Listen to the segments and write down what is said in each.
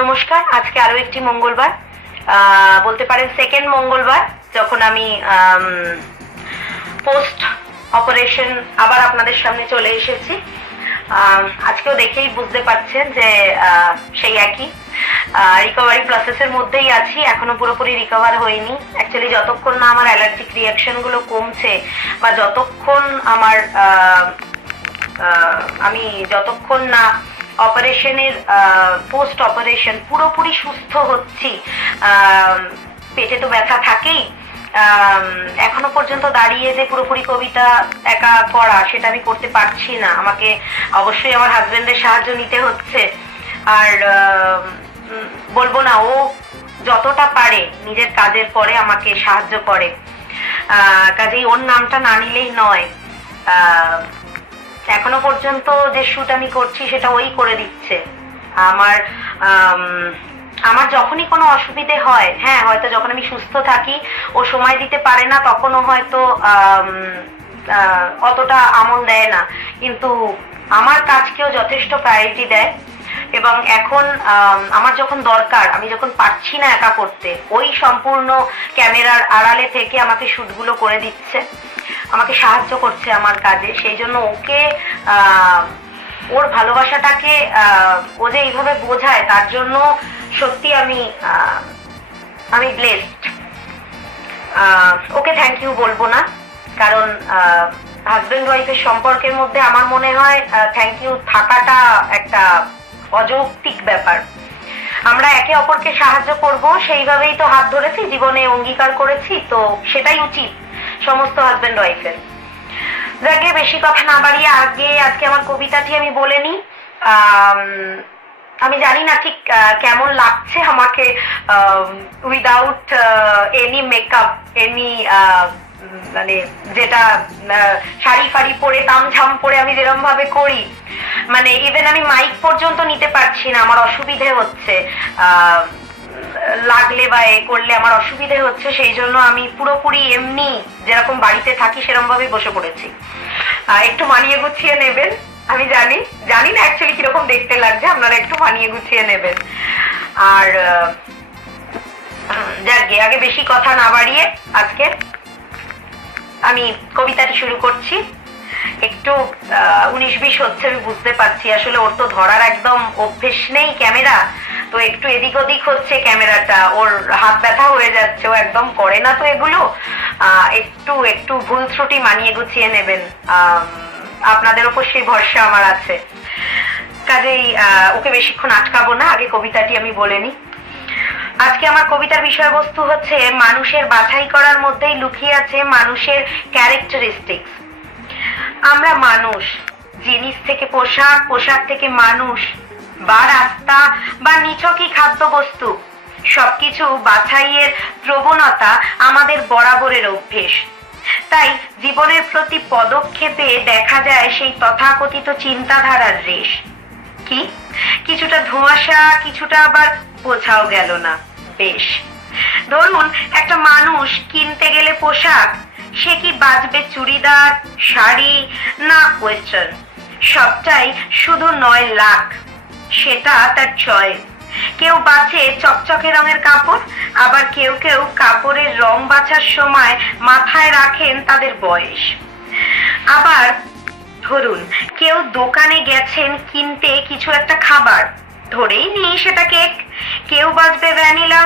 নমস্কার, আজকে আরও একটি মঙ্গলবার। বলতে পারেন সেকেন্ড মঙ্গলবার, যখন আমি পোস্ট অপারেশন আবার আপনাদের সামনে চলে এসেছি। আজকেও দেখেই বুঝতে পারছেন যে সেই একই। রিকভারি প্রসেসের মধ্যেই আছি, এখনও পুরোপুরি রিকভার হইনি। অ্যাকচুয়ালি যতক্ষণ না আমার অ্যালার্জিক রিয়াকশনগুলো কমছে, বা যতক্ষণ আমার আমি যতক্ষণ না অপারেশনের পোস্ট অপারেশন পুরোপুরি সুস্থ হচ্ছি। পেটে তো ব্যথা থাকেই। এখনও পর্যন্ত দাঁড়িয়ে যে পুরোপুরি কবিতা একা পড়া, সেটা আমি করতে পারছি না। আমাকে অবশ্যই আমার হাজবেন্ডের সাহায্য নিতে হচ্ছে। আর বলব না, ও যতটা পারে নিজের কাজের পরে আমাকে সাহায্য করে। কাজেই ওর নামটা না নিলেই নয়। এখনও পর্যন্ত যে শুট আমি করছি সেটা ওই করে দিচ্ছে। আমার আমার যখনই কোনো অসুবিধে হয় হ্যাঁ হয়তো যখন আমি সুস্থ থাকি ও সময় দিতে পারে না তখনও হয়তো অতটা আমল দেয় না। কিন্তু আমার কাজকেও যথেষ্ট প্রায়োরিটি দেয় এবং এখন আম, আমার যখন দরকার আমি যখন পারছি না একা করতে ওই সম্পূর্ণ ক্যামেরার আড়ালে থেকে আমাকে শুটগুলো করে দিচ্ছে। আমাকে সাহায্য করছে আমার কাজে। সেই জন্য ওকে ওর ভালোবাসাটাকে ও যে এইভাবে বোঝায়, তার জন্য সত্যি আমি আমি ব্লেসড ওকে থ্যাংক ইউ বলব না, কারণ হাজবেন্ড ওয়াইফের সম্পর্কের মধ্যে আমার মনে হয় থ্যাংক ইউ থাকাটা একটা অযৌক্তিক ব্যাপার। আমরা একে অপরকে সাহায্য করব, সেইভাবেই তো হাত ধরেছি, জীবনে অঙ্গীকার করেছি, তো সেটাই উচিত। সমস্ত হাজবেন্ড ওয়াইফের যাকে বেশি কথা না বাড়িয়ে আগে আজকে আমার কবিতাটি আমি বলে নিই। আম, জানি না ঠিক কেমন লাগছে আমাকে উইদাউট এনি মেকআপ এনি মানে যেটা শাড়ি ফাড়ি পরে তামঝাম পরে আমি যেরকম ভাবে করি। মানে ইভেন আমি মাইক পর্যন্ত নিতে পারছি না আমার অসুবিধে হচ্ছে। আহ, লাগলে বা এ করলে আমার অসুবিধে হচ্ছে, সেই জন্য আমি পুরোপুরি এমনি যেরকম বাড়িতে থাকি সেরকম ভাবেই বসে পড়েছি। একটু মানিয়ে গুছিয়ে নেবেন, আমি জানি জানি না অ্যাকচুয়ালি কীরকম দেখতে লাগছে, আপনারা একটু মানিয়ে গুছিয়ে নেবেন। আর যাকে আগে বেশি কথা না বাড়িয়ে আজকে আমি কবিতাটি শুরু করছি। একটু উনিশ বিশ হচ্ছে, আমি বুঝতে পারছি, আসলে ওর তো ধরার একদম অভ্যেস নেই ক্যামেরা। তো একটু এদিক ওদিক হচ্ছে ক্যামেরাটা, ওর হাত ব্যথা হয়ে যাচ্ছে, ও একদম করে না তো এগুলো। একটু একটু ভুল ত্রুটি মানিয়ে গুছিয়ে নেবেন। আপনাদের ওপর সেই ভরসা আমার আছে। কাজেই ওকে বেশিক্ষণ আটকাবো না, আগে কবিতাটি আমি বলে নিই। আজকে আমার কবিতার বিষয়বস্তু হচ্ছে, মানুষের বাছাই করার মধ্যেই লুকিয়ে আছে মানুষের ক্যারেক্টারিস্টিক্স আমরা মানুষ, জিনিস থেকে পোশাক পোশাক থেকে মানুষ। বা রাস্তা বা নিছকই খাদ্যবস্তু, সবকিছু বাছাইয়ের প্রবণতা আমাদের বরাবরের অভ্যেস। তাই জীবনের প্রতি পদক্ষেপে দেখা যায় সেই তথাকথিত চিন্তাধারার রেশ। কি? কিছুটা ধোঁয়াশা, কিছুটা আবার বোঝাও গেল না, বেশ। ধরুন, একটা মানুষ কিনতে গেলে পোশাক, সে কি বাজবে চুড়িদার, শাড়ি না ওয়েস্টার্ন? সবটাই শুধু নয় লাখ। সেটা তার চয়েস কেউ বাছে চকচকে রঙের কাপড়, আবার কেউ কেউ কাপড়ের রং বাছার সময় মাথায় রাখেন তাদের বয়স। আবার ধরুন, কেউ দোকানে গেছেন কিনতে কিছু একটা খাবার, ধরেই নিই সেটা কেক। কেউ বাজবে ভ্যানিলা,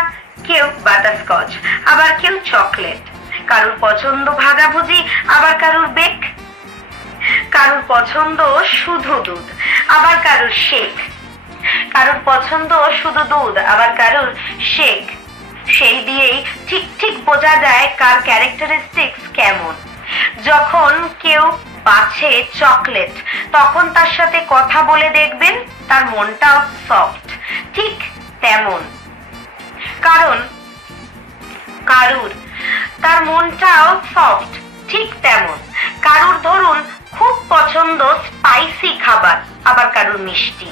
কেউ বাটারস্কচ, আবার কেউ চকলেট। কারুর পছন্দ ভাজাভুজি আবার কারুর বেক। কারুর পছন্দ শুধু দুধ, আবার কারুর শেক। কারুর পছন্দ শুধু দুধ, আবার কারুর শেক। সেই দিয়েই ঠিক ঠিক বোঝা যায় কার ক্যারেক্টারিস্টিক্স কেমন। যখন কেউ বাছে চকলেট তখন তার সাথে কথা বলে দেখবেন তার মনটাও সফট ঠিক তেমন। কারণ কারুর, তার মনটাও সফট ঠিক তেমন। কারুর ধরুন খুব পছন্দ স্পাইসি খাবার, আবার কারুর মিষ্টি।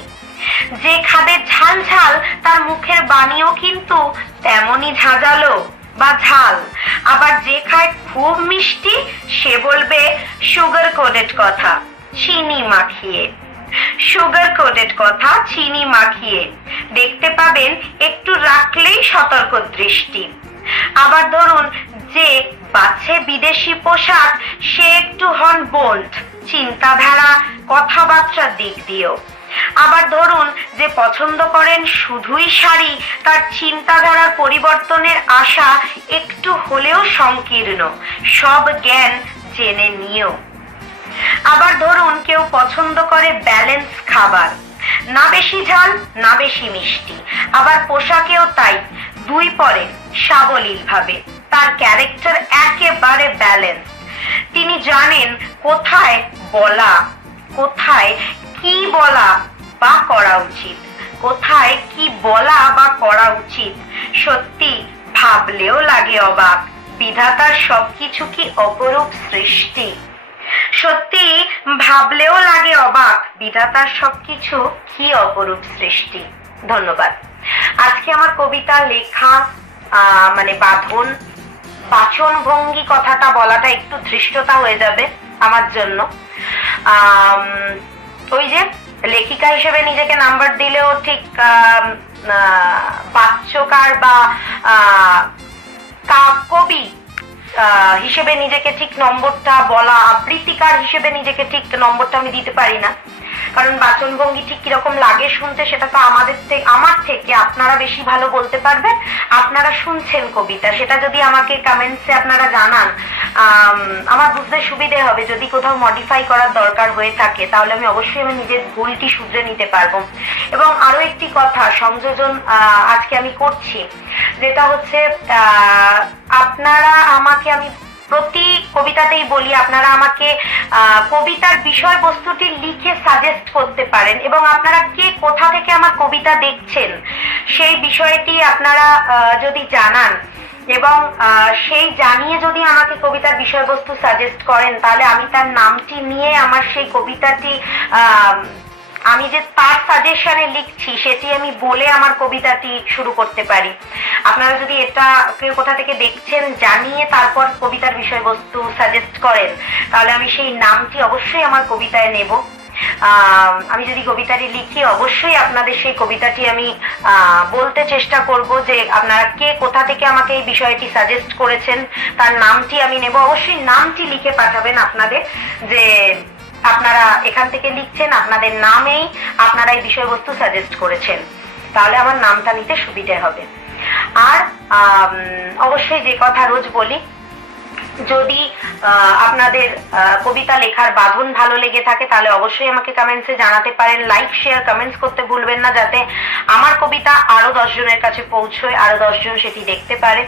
যে খাবে ঝাল ঝাল তার মুখের বাণীও কিন্তু তেমনই ঝাঁঝালো বা ঝাল। আবার যে খায় খুব মিষ্টি, সে বলবে সুগার কোডেড কথা, চিনি মাখিয়ে। সুগার কোডেড কথা, চিনি মাখিয়ে। দেখতে পাবেন, একটু রাখলেই সতর্ক দৃষ্টি। আবার ধরুন, যে বাছে বিদেশি পোশাক, সে একটু হন বোল্ড চিন্তাধারা, কথাবার্তার দিক দিয়েও। আবার ধরুন যে পছন্দ করেন শুধুই শাড়ি, তার চিন্তাধারার পরিবর্তনের আশা একটু হলেও সংকীর্ণ। সব জ্ঞান জেনে নিয়েও আবার ধরুন কেউ পছন্দ করে ব্যালেন্স খাবার। না বেশি ঝাল, না বেশি মিষ্টি। আবার পোশাকেও তাই, দুই পরে সাবলীল ভাবে তার ক্যারেক্টার একেবারে ব্যালেন্স। তিনি জানেন কোথায় বলা, কোথায় কি বলা বা করা উচিত? কোথায় কি বলা বা করা উচিত? সত্যি ভাবলেও লাগে অবাক। বিধাতার সবকিছু কি অপরূপ সৃষ্টি? সত্যি ভাবলেও লাগে অবাক। বিধাতার সবকিছু কি অপরূপ সৃষ্টি? ধন্যবাদ। আজকে আমার কবিতা লেখা মানে বাঁধন বাচন ভঙ্গি কথাটা বলাটা একটু ধৃষ্টতা হয়ে যাবে আমার জন্য। ওই যে, লেখিকা হিসেবে নিজেকে নাম্বার দিলেও ঠিক বাচ্চকার বা কবি হিসেবে নিজেকে ঠিক নম্বরটা বলা, আবৃত্তিকার হিসেবে নিজেকে ঠিক নম্বরটা আমি দিতে পারি না। কারণ বাচনভঙ্গি ঠিক কীরকম লাগে শুনতে সেটা তো আমাদের থেকে আমার থেকে আপনারা বেশি ভালো বলতে পারবেন। আপনারা শুনছেন কবিতা সেটা যদি আমাকে কমেন্টসে আপনারা জানান আম, আমার বুঝতে সুবিধে হবে। যদি কোথাও মডিফাই করার দরকার হয়ে থাকে তাহলে আমি অবশ্যই আমি নিজের ভুলটি শুধরে নিতে পারব। এবং আরও একটি কথা সংযোজন আজকে আমি করছি যেটা হচ্ছে আপনারা আমাকে আমি প্রতি কবিতাতেই বলি, আপনারা আমাকে কবিতার বিষয়বস্তুটি লিখে সাজেস্ট করতে পারেন এবং আপনারা কে কোথা থেকে আমার কবিতা দেখছেন, সেই বিষয়টি আপনারা যদি জানান এবং সেই জানিয়ে যদি আমাকে কবিতার বিষয়বস্তু সাজেস্ট করেন, তাহলে আমি তার নামটি নিয়ে আমার সেই কবিতাটি আমি যে তার সাজেশনে লিখছি, সেটি আমি বলে আমার কবিতাটি শুরু করতে পারি। আপনারা যদি এটা কেউ কোথা থেকে দেখছেন, জানিয়ে তারপর কবিতার বিষয়বস্তু সাজেস্ট করেন, তাহলে আমি সেই নামটি অবশ্যই আমার কবিতায় নেব। আমি যদি কবিতাটি লিখি, অবশ্যই আপনাদের সেই কবিতাটি আমি বলতে চেষ্টা করব যে আপনারা কে কোথা থেকে আমাকে এই বিষয়টি সাজেস্ট করেছেন, তার নামটি আমি নেব। অবশ্যই নামটি লিখে পাঠাবেন আপনাদের যে আপনারা এখান থেকে লিখছেন আপনাদের নামেই আপনারা এই বিষয়বস্তু সাজেস্ট করেছেন। তাহলে আমার নামটা নিতে সুবিধে হবে। আর অবশ্যই যে কথা রোজ বলি যদি আপনাদের কবিতা লেখার বাঁধন ভালো লেগে থাকে, তাহলে অবশ্যই আমাকে কমেন্টসে জানাতে পারেন। লাইক শেয়ার কমেন্টস করতে ভুলবেন না, যাতে আমার কবিতা আরও দশজনের কাছে পৌঁছয়, আরও দশজন সেটি দেখতে পারে।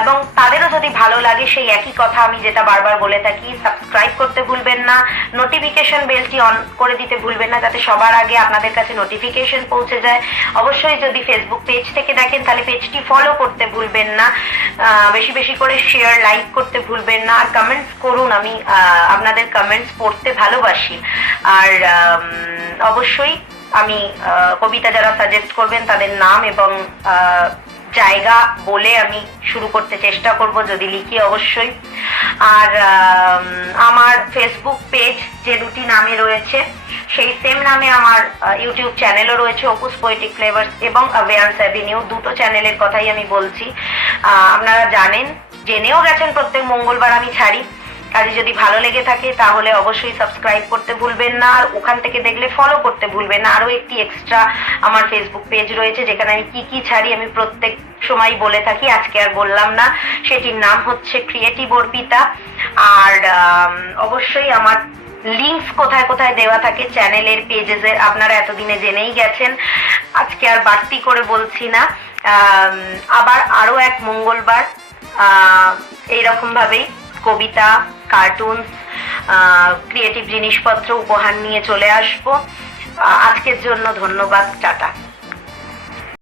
এবং তাদেরও যদি ভালো লাগে, সেই একই কথা আমি যেটা বারবার বলে থাকি সাবস্ক্রাইব করতে ভুলবেন না নোটিফিকেশন বেলটি অন করে দিতে ভুলবেন না, যাতে সবার আগে আপনাদের কাছে নোটিফিকেশন পৌঁছে যায়। অবশ্যই যদি ফেসবুক পেজ থেকে দেখেন, তাহলে পেজটি ফলো করতে ভুলবেন না বেশি বেশি করে শেয়ার লাইক করতে ভুলবেন না। আর কমেন্টস করুন, আমি আপনাদের কমেন্টস পড়তে ভালোবাসি। আর অবশ্যই আমি কবিতা যারা সাজেস্ট করবেন তাদের নাম এবং জায়গা বলে আমি শুরু করতে চেষ্টা করব যদি লিখি অবশ্যই। আর আমার ফেসবুক পেজ যে দুটি নামে রয়েছে, সেই সেম নামে আমার ইউটিউব চ্যানেলও রয়েছে অপুস পোয়েটিক ফ্লেভার্স এবং অ্যাওয়ারনেস অ্যাভিনিউ দুটো চ্যানেলের কথাই আমি বলছি। আপনারা জানেন জেনেও গেছেন প্রত্যেক মঙ্গলবার আমি ছাড়ি। কাজে যদি ভালো লেগে থাকে, তাহলে অবশ্যই সাবস্ক্রাইব করতে ভুলবেন না। আর ওখান থেকে দেখলে ফলো করতে ভুলবেন না। আরও একটি এক্সট্রা আমার ফেসবুক পেজ রয়েছে, যেখানে আমি কি কি ছাড়ি আমি প্রত্যেক সময় বলে থাকি। আজকে আর বললাম না। সেটির নাম হচ্ছে ক্রিয়েটিভ অর্পিতা আর অবশ্যই আমার লিংকস কোথায় কোথায় দেওয়া থাকে চ্যানেলের পেজেসের আপনারা এতদিনে জেনেই গেছেন। আজকে আর বাড়তি করে বলছি না। আবার আরও এক মঙ্গলবার এইরকম ভাবেই কবিতা কার্টুনস ক্রিয়েটিভ জিনিসপত্র উপহার নিয়ে চলে আসব। আজকের জন্য ধন্যবাদ টাটা।